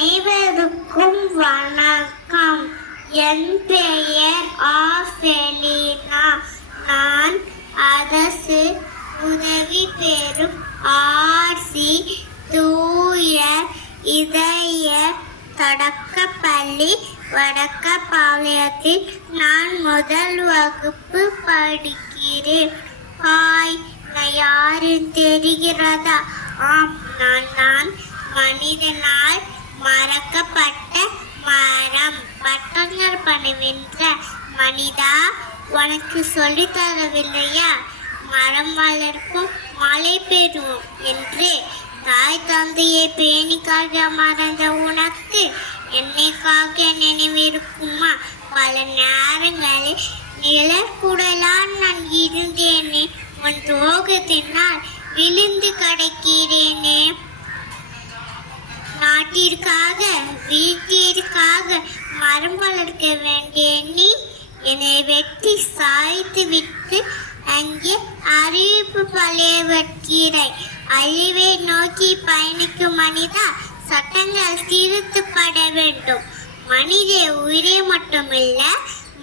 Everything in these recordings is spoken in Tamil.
அனைவருக்கும் வணக்கம். என் பெயர் ஆஃபெலினா. நான் அரசு உதவி பெறும் ஆர்சி தூய இதய தொடக்கப்பள்ளி வடக்கபாளையத்தில் நான் முதல் வகுப்பு படிக்கிறேன். ஹாய், நான் யாருன்னு தெரிகிறதா? ஆம், நான் மனிதனால் மறக்கப்பட்ட மரம். பட்டங்கள் பணவென்ற மனிதா, உனக்கு சொல்லி தரவில்லையா? மரம் வளர்ப்போம், மழை பெறுவோம் என்று. தாய் தந்தையை பேணிக்காக மறந்த உனக்கு என்னைக்காக நினைவிருக்குமா? பல நேரங்களில் நிழற்குடலால் நான் இருந்தேனே, உன் துரோகத்தினால் விழுந்து கிடக்கிறேனே. நாட்டிற்காக வீட்டிற்காக மரம் வளர்க்க வேண்டிய நீ என்னை வெட்டி சாய்த்து விட்டு அங்கே அறிவிப்பு பழையவற்கிறாய். அழிவை நோக்கி பயணிக்கும் மனிதா, சட்டங்கள் திருத்தப்பட வேண்டும். மனித உயிரை மட்டுமில்ல,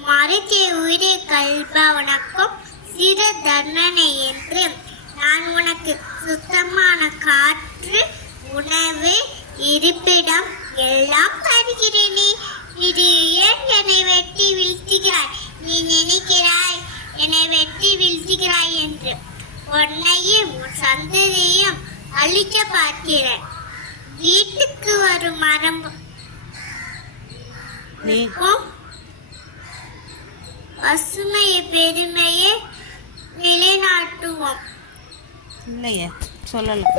மரத்த உயிரை கல்பவனுக்கும் சிற தண்டனை என்று. நான் உனக்கு சுத்தமான காற்று, உணவு, இருப்பிடம் எல்லாம் தருகிறேனே. இது ஏன் என்னை வெட்டி வீழ்த்துகிறாய்? நீ நினைக்கிறாய் என்னை வெட்டி வீழ்த்துகிறாய் என்று. உன்னையும் சந்ததியையும் அழிக்க பார்க்கிறேன். வீட்டுக்கு வரும் மரம் பசுமையை பெருமையை நிலைநாட்டுவோம். இல்லையே, சொல்லலாம்.